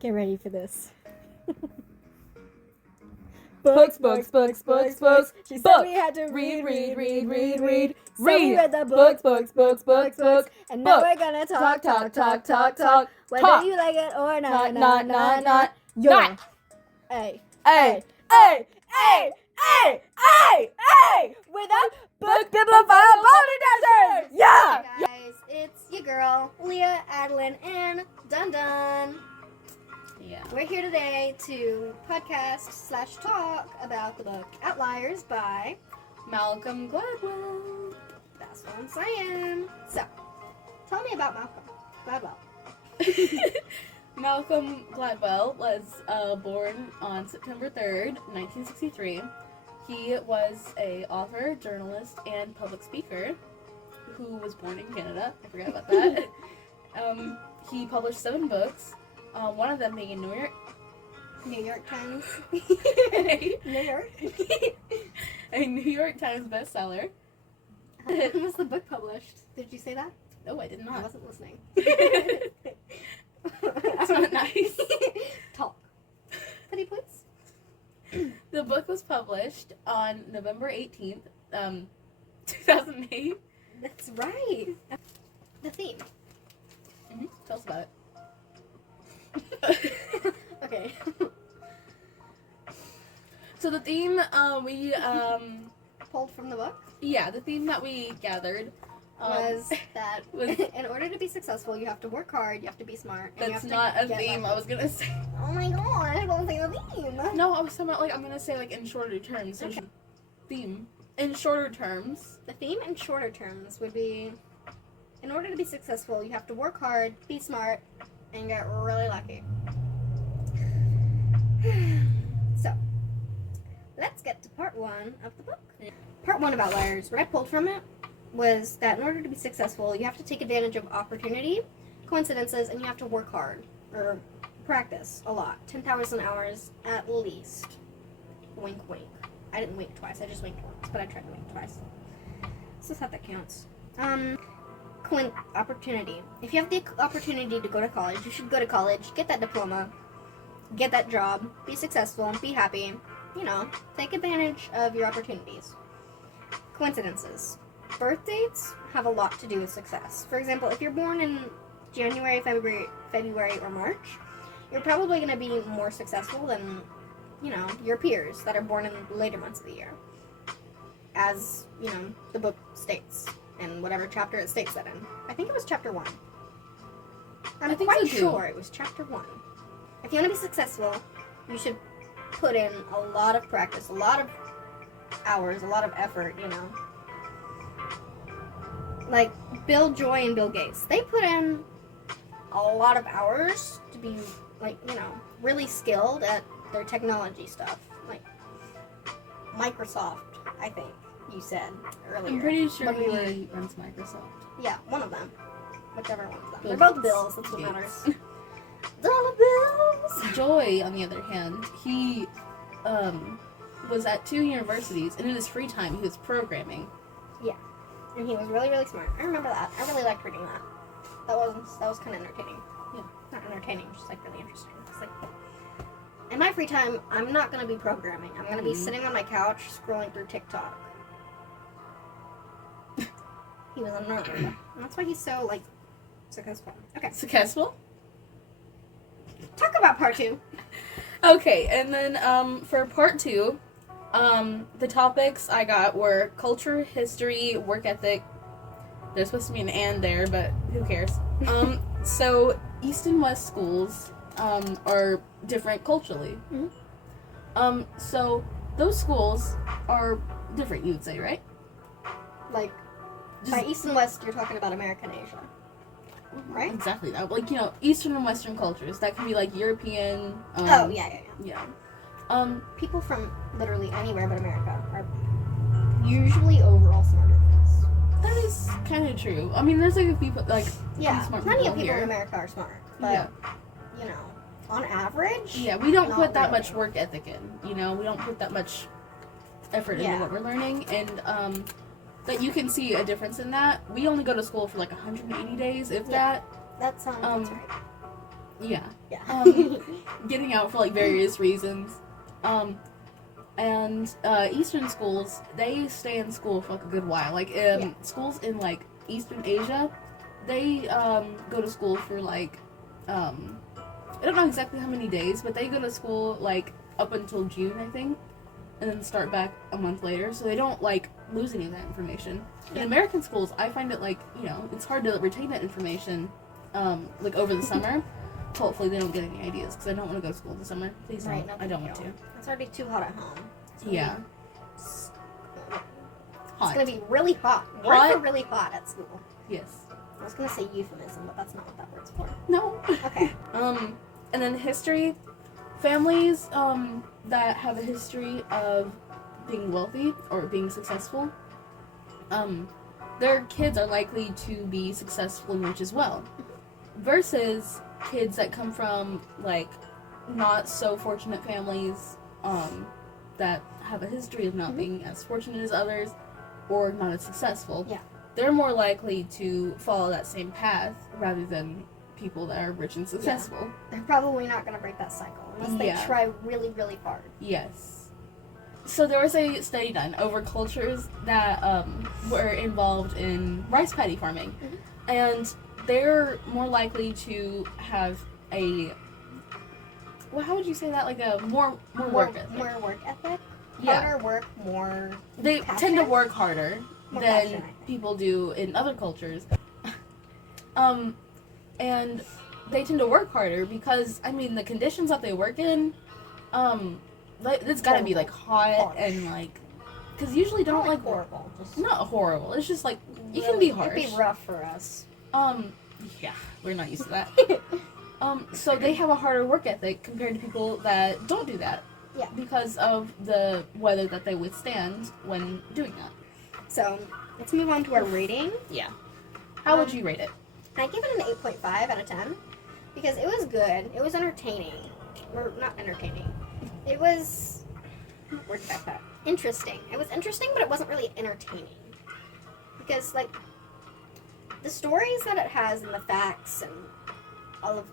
Get ready for this. Books. She said we had to read. So we read the books. And now we're gonna talk. Whether you like it or not. You're A. With a book bibliophile body dancer. Yeah. Hey guys, it's your girl, Leah, Adilynn, and Dun. Yeah. We're here today to podcast/talk about the book Outliers by Malcolm Gladwell. That's what I'm saying. So, tell me about Malcolm Gladwell. Malcolm Gladwell was born on September 3rd, 1963. He was an author, journalist, and public speaker who was born in Canada. I forgot about that. He published 7 books, one of them being in New York Times. New York. A New York Times bestseller. When was the book published? Did you say that? No, I did I not. wasn't listening. That's not nice. Talk. Pretty please. The book was published on November 18th, 2008. That's right. The theme. Mm-hmm. Tell us about it. Okay. So the theme, we Pulled from the book the theme that we gathered was that in order to be successful, you have to work hard, you have to be smart. And that's you have to not a theme. I was gonna say. Oh my god! Don't say the theme. No, I was talking about I'm gonna say in shorter terms. So Okay. Theme in shorter terms. The theme in shorter terms would be, in order to be successful, you have to work hard, be smart, and get really lucky. So, let's get to part 1 of the book. Part 1 of Outliers, what I pulled from it was that in order to be successful, you have to take advantage of opportunity, coincidences, and you have to work hard, or practice a lot. 10,000 hours at least. Wink, wink. I didn't wink twice, I just winked once, but I tried to wink twice. So that's how that counts. Opportunity. If you have the opportunity to go to college, you should go to college, get that diploma, get that job, be successful, be happy. Take advantage of your opportunities. Coincidences. Birth dates have a lot to do with success. For example, if you're born in January, February, or March, you're probably going to be more successful than, your peers that are born in later months of the year. As, the book states, in whatever chapter it states that in. I think it was chapter 1. I'm quite sure it was chapter 1. If you want to be successful, you should put in a lot of practice, a lot of hours, a lot of effort, Like Bill Joy and Bill Gates. They put in a lot of hours to be, really skilled at their technology stuff. Like Microsoft, I think you said earlier. I'm pretty sure he runs Microsoft. Yeah, one of them. Whichever one of them. Bill They're both Gates. Bills, that's what Gates. matters. Dollar bills! Joy, on the other hand, he was at 2 universities, and in his free time, he was programming. And he was really, really smart. I remember that. I really liked reading that. That was kind of entertaining. Yeah. Not entertaining, just really interesting. It's in my free time, I'm not going to be programming. I'm going to be sitting on my couch scrolling through TikTok. He was a nerd. And that's why he's so, successful. Okay. Successful? Talk about part 2. Okay, and then for part 2, the topics I got were culture, history, work ethic. There's supposed to be an and there, but who cares? So East and West schools are different culturally. Mm-hmm. So those schools are different, you would say, right? By East and West, you're talking about America and Asia. Right? Exactly that. Eastern and Western cultures. That could be European. Yeah. People from literally anywhere but America are usually overall smarter than us. That is kind of true. I mean, there's a people smart plenty people of people here. in America are smart, but on average, we don't not put that really. much work ethic in. We don't put that much effort into what we're learning, and that you can see a difference in that. We only go to school for 180 days, if that. That sounds right. Yeah. Yeah. Getting out for like various reasons. And Eastern schools, they stay in school for like a good while. Like schools in like Eastern Asia, they go to school for like I don't know exactly how many days, but they go to school like up until June, I think, and then start back a month later. So they don't like lose any of that information. In American schools, I find it like, you know, it's hard to retain that information like over the summer. Hopefully they don't get any ideas, because I don't want to go to school in the summer. Please don't. No, I don't want to. It's already too hot at home. Yeah. It's Hot. gonna be really hot. Hot? Words are really hot at school. Yes. I was gonna say euphemism, but that's not what that word's for. No. Okay. And then history. Families that have a history of being wealthy or being successful, their kids are likely to be successful and rich as well. Versus kids that come from like not so fortunate families that have a history of not being as fortunate as others or not as successful. Yeah. They're more likely to follow that same path rather than people that are rich and successful. Yeah. They're probably not gonna break that cycle unless they try really, really hard. Yes. So there was a study done over cultures that were involved in rice paddy farming, and they're more likely to have a, well, how would you say that? Like a more work ethic. More work ethic. Yeah. Harder work, more. They passion? tend to work harder More than passion, I think. people do in other cultures. And they tend to work harder because, I mean, the conditions that they work in, it's gotta be like hot Harsh. and like, because usually don't like horrible. Just not horrible. It's just like you really, can be harsh. It'd be rough for us. Yeah, we're not used to that. So they have a harder work ethic compared to people that don't do that. Yeah. Because of the weather that they withstand when doing that. So let's move on to our rating. Yeah. How would you rate it? I give it an 8.5 out of 10 because it was good. It was entertaining. Or not entertaining. It was, where did I put it? Interesting. It was interesting, but it wasn't really entertaining. Because, like, the stories that it has and the facts and all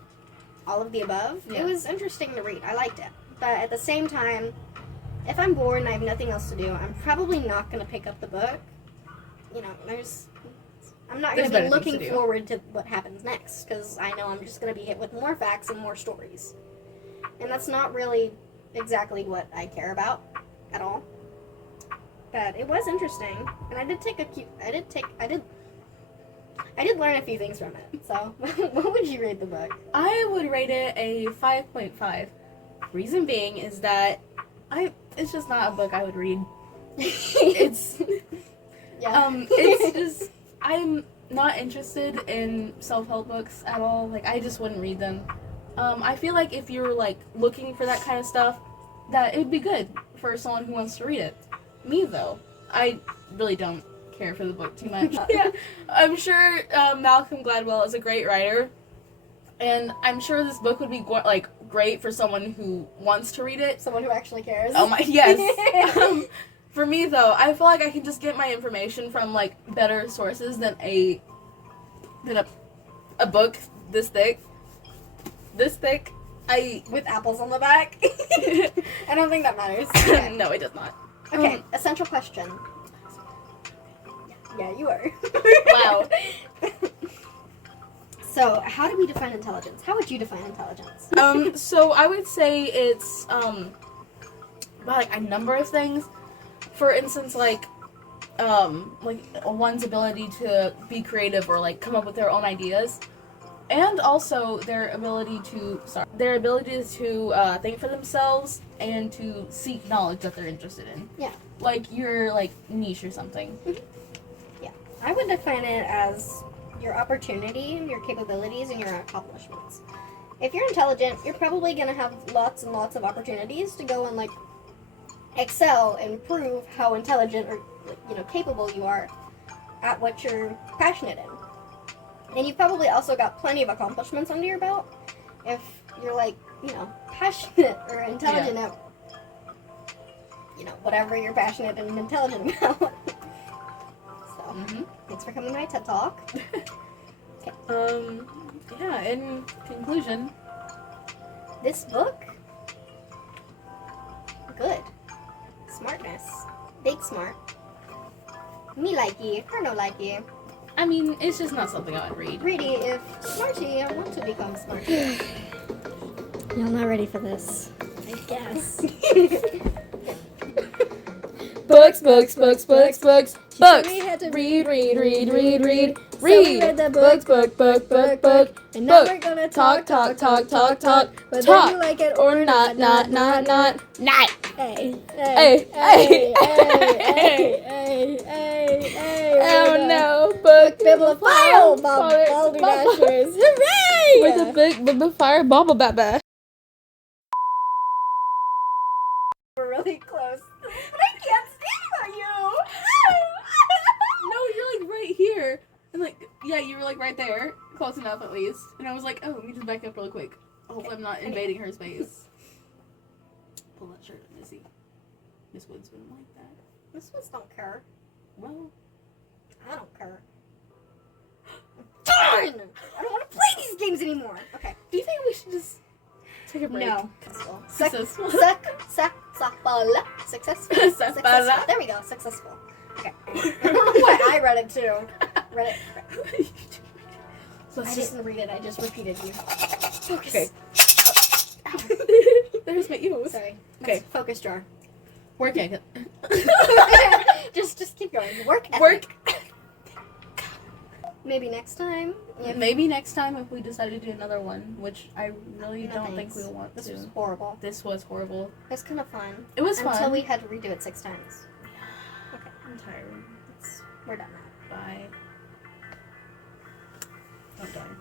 of the above, Yeah. it was interesting to read. I liked it. But at the same time, if I'm bored and I have nothing else to do, I'm probably not going to pick up the book. You know, I'm not going to be looking forward to what happens next, because I know I'm just going to be hit with more facts and more stories. And that's not really exactly what I care about at all. But it was interesting, and I did learn a few things from it. So, what would you rate the book? I would rate it a 5.5. Reason being is that it's just not a book I would read. It's it's just, I'm not interested in self-help books at all. Like, I just wouldn't read them. I feel like if you're like looking for that kind of stuff, that it would be good for someone who wants to read it. Me though, I really don't care for the book too much. Yeah, I'm sure Malcolm Gladwell is a great writer, and I'm sure this book would be great for someone who wants to read it. Someone who actually cares. Oh my, yes. For me though, I feel like I can just get my information from like better sources than a book this thick. With apples on the back. I don't think that matters. Okay. No, it does not. Okay, essential question. Yeah, you are. Wow. So, how do we define intelligence? How would you define intelligence? So I would say it's about like a number of things. For instance, like one's ability to be creative or like come up with their own ideas, and also their ability to think for themselves and to seek knowledge that they're interested in. Yeah. Like your like niche or something. Yeah. I would define it as your opportunity, your capabilities, and your accomplishments. If you're intelligent, you're probably going to have lots and lots of opportunities to go and like excel and prove how intelligent or capable you are at what you're passionate in. And you've probably also got plenty of accomplishments under your belt if you're like, passionate or intelligent at whatever you're passionate and intelligent about. So, thanks for coming to my TED Talk. Okay. Yeah, in conclusion, This book? Good. Smartness. Big smart. Me likey. Her no likey. I mean, it's just not something I would read. Greedy if smarty, I want to become smarty. Y'all not ready for this. I guess. Books, books, books, books, books, books. We had to Read, read, read, read, read, So we read. read the Books, book, book. And now Book. we're gonna Talk, talk. Whether talk. you like it Or not. Not. Hey, Hey. hey, Hey. Oh no, book. Bibliophile Bobble- Baldy bubble- Dashers. Hooray! With a big fire bubble baba. We're really close. But I can't stand by you. No, you're like right here. And like, yeah, you were like right there. Close enough at least. And I was like, oh, let me just back up real quick. Hopefully I'm not invading her space. Pull that shirt up, Missy. Miss Woods wouldn't like that. This ones don't care. Well, I don't care. Darn! I don't want to play these games anymore. Okay. do you think we should just take a break? No. Successful. Successful. There we go. Successful. Okay. I don't know why I read it too. Read it. I didn't read it. I just repeated you. Focus. Okay. There's my ears. Sorry. Okay. Focus jar. Work ethic. just keep going. Work ethic. Work. Maybe next time. Maybe next time if we decide to do another one, which I really No, don't think thanks. we'll want This to. was horrible. This was horrible. It was kind of fun. It was fun. Until we had to redo it 6 times. Okay. I'm tired. We're done now. Bye. I'm done.